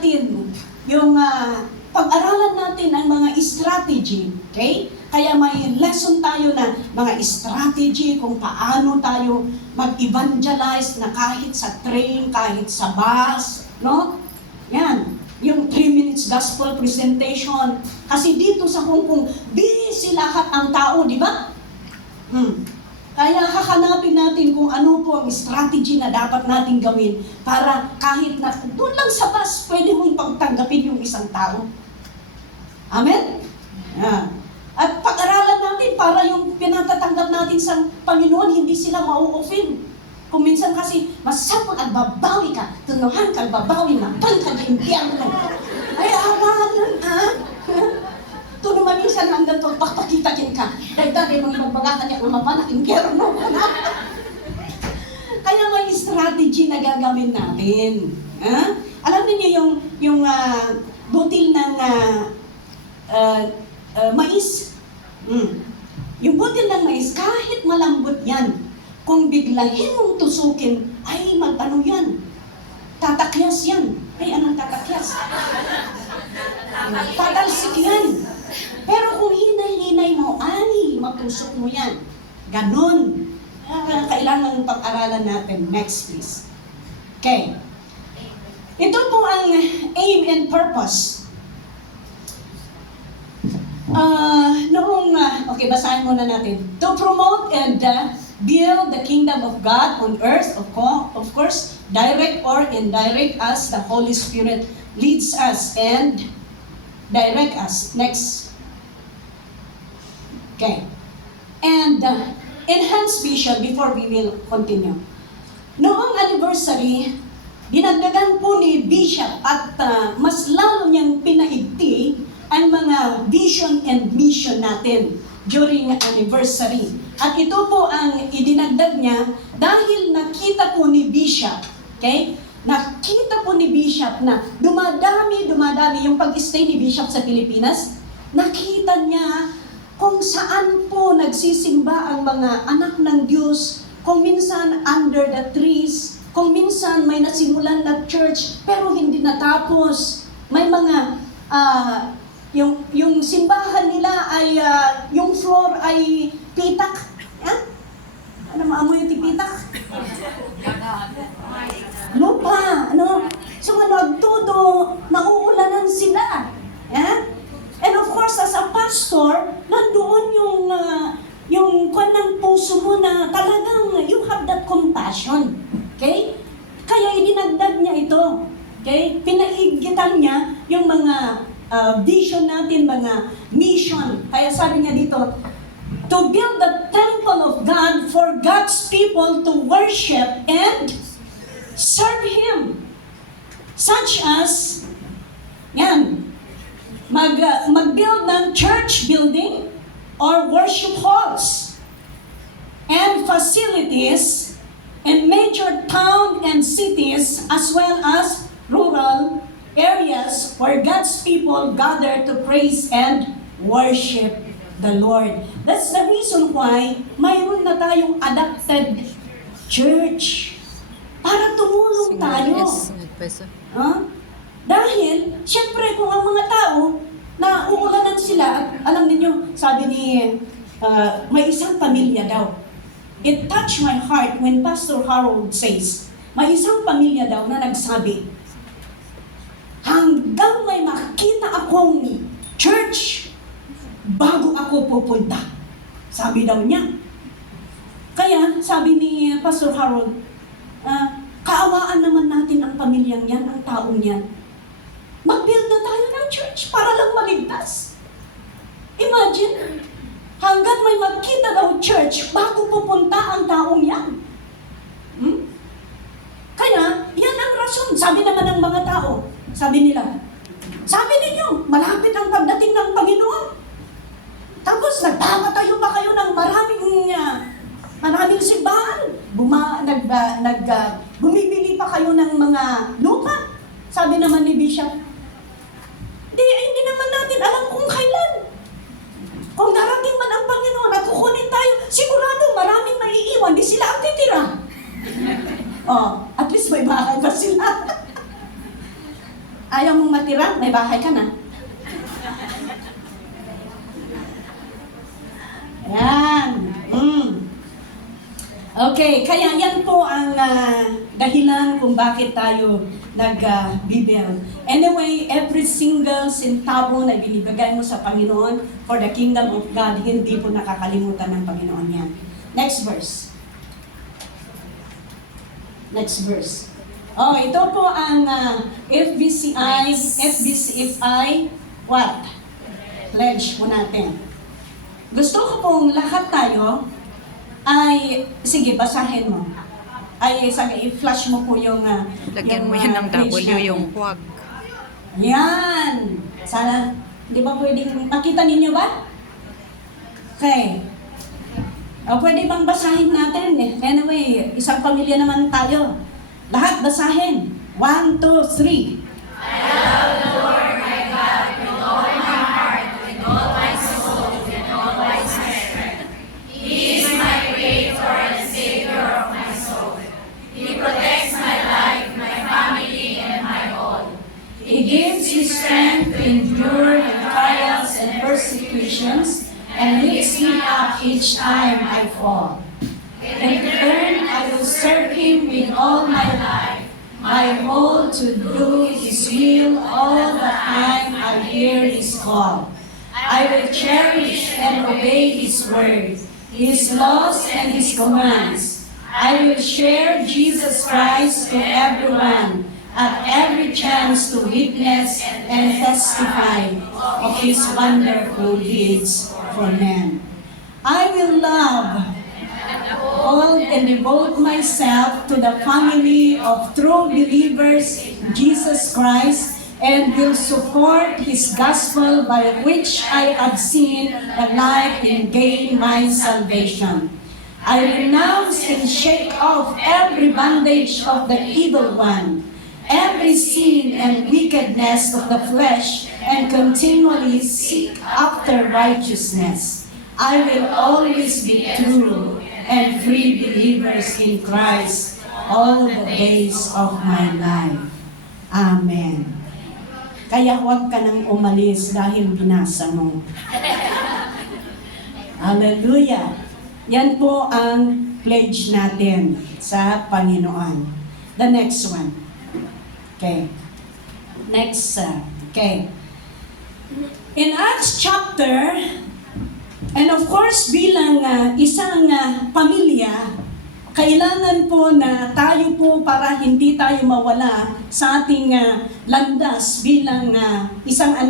natin yung pag-aralan natin ang mga strategy, okay? Kaya may lesson tayo na mga strategy kung paano tayo mag-evangelize na kahit sa train, kahit sa bus, no? Yan, yung 3 minutes gospel presentation. Kasi dito sa Hong Kong, busy lahat ang tao, di ba? Kaya hahanapin natin kung ano po ang strategy na dapat natin gawin para kahit na doon lang sa bus, pwede mong pagtanggapin yung isang tao. Amen? Yan. At pag-aralan natin para yung pinatatanggap natin sa Panginoon, hindi sila mau-offend. Kung minsan kasi, masapag agbabawi ka, tunuhan ka agbabawi na, pangkag impyerno. Ay, awalan, ito naman minsan hanggang pagpakitakin ka. Dahil mga magbaga kanya kung mapanak impyerno ka na. Kaya may strategy na gagawin natin. Alam niyo yung butil ng mais. Yung butil ng mais, kahit malambot yan, kung biglahin mong tusukin, ay mag-ano yan? Tatakyas yan. Ay, anong tatakyas? Tatalsik yan. Pero kung hinay-hinay mo, ay, matusok mo yan. Ganon. Kailangan pag-aralan natin. Next, please. Okay. Ito po ang aim and purpose. Okay, basahin muna natin. To promote and build the kingdom of God on earth, of course, direct or indirect as the Holy Spirit leads us and direct us. Next. Okay. And enhance vision before we will continue. Noong anniversary, dinagdagan po ni Bishop at mas lalo niyang pinaigti ang mga vision and mission natin during anniversary. At ito po ang idinagdag niya dahil nakita po ni Bishop, okay? Nakita po ni Bishop na dumadami yung pag-stay ni Bishop sa Pilipinas. Nakita niya kung saan po nagsisimba ang mga anak ng Diyos, kung minsan under the trees, kung minsan may nasimulan na church pero hindi natapos. May mga yung simbahan nila ay yung floor ay pitak. Ano maamoy yung pitak? Lupa, ano? So nagtudo, nauulanan sila. And of course, as a pastor, nandoon yung kwan ng puso mo na talagang you have that compassion. Okay? Kaya idinagdag niya ito. Okay? Pinaigitan niya yung mga vision natin, mga mission. Kaya sabi niya dito, to build the temple of God for God's people to worship and serve Him. Such as, mag-build ng church building or worship halls and facilities in major town and cities as well as rural areas where God's people gather to praise and worship the Lord. That's the reason why mayroon na tayong adapted church para tumulong tayo. Dahil, syempre kung ang mga tao na uulanan sila, at alam niyo, sabi ni may isang pamilya daw. It touched my heart when Pastor Harold says, may isang pamilya daw na nagsabi, hanggang may makita akong church bago ako pupunta. Sabi daw niya. Kaya, sabi ni Pastor Harold, kaawaan naman natin ang pamilyang yan, ang taong yan. Mag-build na tayo ng church para lang maligtas. Imagine, hanggang may makita daw church bago pupunta ang taong yan. Kaya, yan ang rason. Sabi naman ng mga tao, sabi nila, sabi ninyo, malapit ang pagdating ng Panginoon. Tapos, nagpapatayo pa kayo ng maraming simbahan. Bumibili pa kayo ng mga lupa. Sabi naman ni Bishop, hindi naman natin alam kung kailan. Kung darating man ang Panginoon at kukunin tayo, sigurado maraming maiiwan, di sila ang titira. At least may bahay pa sila. Ayaw mong matira? May bahay ka na. Ayan. Okay, kaya yan po ang dahilan kung bakit tayo nag-bibuild. Anyway, every single centavo na binibigay mo sa Panginoon for the kingdom of God, hindi po nakakalimutan ng Panginoon yan. Next verse. Next verse. Oh, ito po ang FBCFI, what? Pledge po natin. Gusto ko pong lahat tayo ay, sige, basahin mo. Ay, sige, i-flash mo po yung Lagyan mo yan ng W, yung huwag. Yan! Sana, di ba pwedeng, makita ninyo ba? Okay. O, pwede bang basahin natin? Anyway, isang pamilya naman tayo. Lahat basahin. 1, 2, 3. He gives me strength to endure the trials and persecutions and lifts me up each time I fall. In return, I will serve Him with all my life, my whole to do His will all the time I hear His call. I will cherish and obey His word, His laws and His commands. I will share Jesus Christ to everyone, at every chance to witness and testify of His wonderful deeds for men. I will love all and devote myself to the family of true believers in Jesus Christ and will support His gospel by which I have seen the light and gain my salvation. I renounce and shake off every bondage of the evil one, every sin and wickedness of the flesh, and continually seek after righteousness. I will always be true and free believers in Christ all the days of my life. Amen. Kaya huwag ka nang umalis dahil binasa mo. Hallelujah. Yan po ang pledge natin sa Panginoon. The next one. Okay. Next. Okay. In Acts chapter, and of course bilang isang pamilya, kailangan po na tayo po para hindi tayo mawala sa ating landas bilang isang anak.